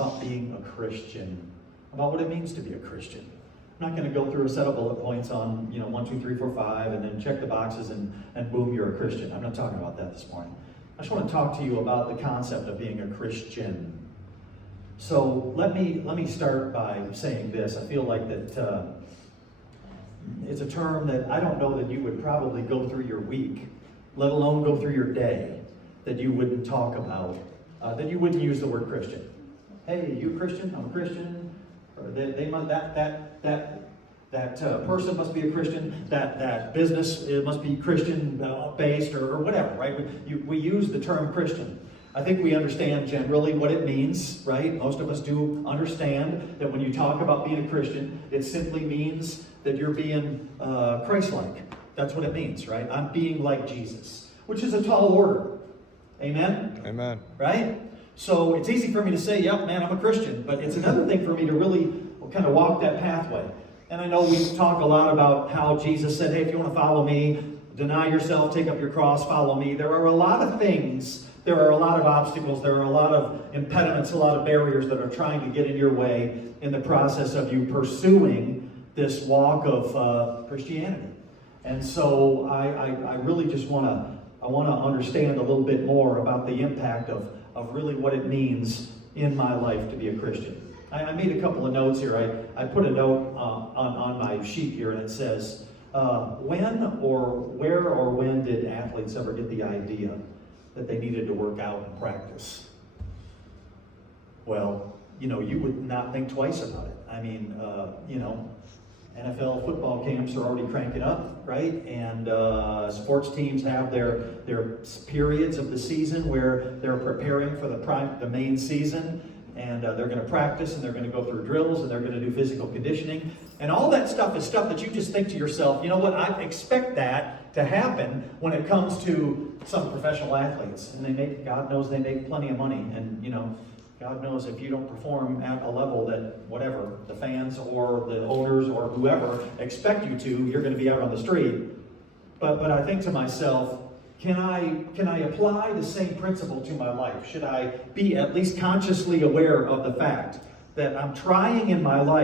about being a Christian, about what it means to be a Christian. I'm not going to go through a set of bullet points on, 1, 2, 3, 4, 5, and then check the boxes and boom, you're a Christian. I'm not talking about that this morning. I just want to talk to you about the concept of being a Christian. So let me start by saying this. I feel like that it's a term that I don't know that you would probably go through your week, let alone go through your day, that you wouldn't talk about, that you wouldn't use the word Christian. Hey, you a Christian? I'm a Christian. Or that person must be a Christian. That business must be Christian based or whatever, right? We use the term Christian. I think we understand generally what it means, right? Most of us do understand that when you talk about being a Christian, it simply means that you're being Christ-like. That's what it means, right? I'm being like Jesus, which is a tall order. Amen? Amen. Right? So it's easy for me to say, yep, man, I'm a Christian. But it's another thing for me to really kind of walk that pathway. And I know we talk a lot about how Jesus said, hey, if you want to follow me, deny yourself, take up your cross, follow me. There are a lot of things, there are a lot of obstacles, there are a lot of impediments, a lot of barriers that are trying to get in your way in the process of you pursuing this walk of Christianity. And so I really just want to understand a little bit more about the impact of really what it means in my life to be a Christian. I made a couple of notes here. I put a note on my sheet here, and it says, when or where or when did athletes ever get the idea that they needed to work out and practice? Well, you would not think twice about it. I mean, NFL football camps are already cranking up, right? And sports teams have their periods of the season where they're preparing for the main season. And they're going to practice, and they're going to go through drills, and they're going to do physical conditioning. And all that stuff is stuff that you just think to yourself, you know what, I expect that to happen when it comes to some professional athletes. And God knows they make plenty of money. And, God knows if you don't perform at a level that whatever, the fans or the owners or whoever expect you to, you're going to be out on the street. But I think to myself, can I apply the same principle to my life? Should I be at least consciously aware of the fact that I'm trying in my life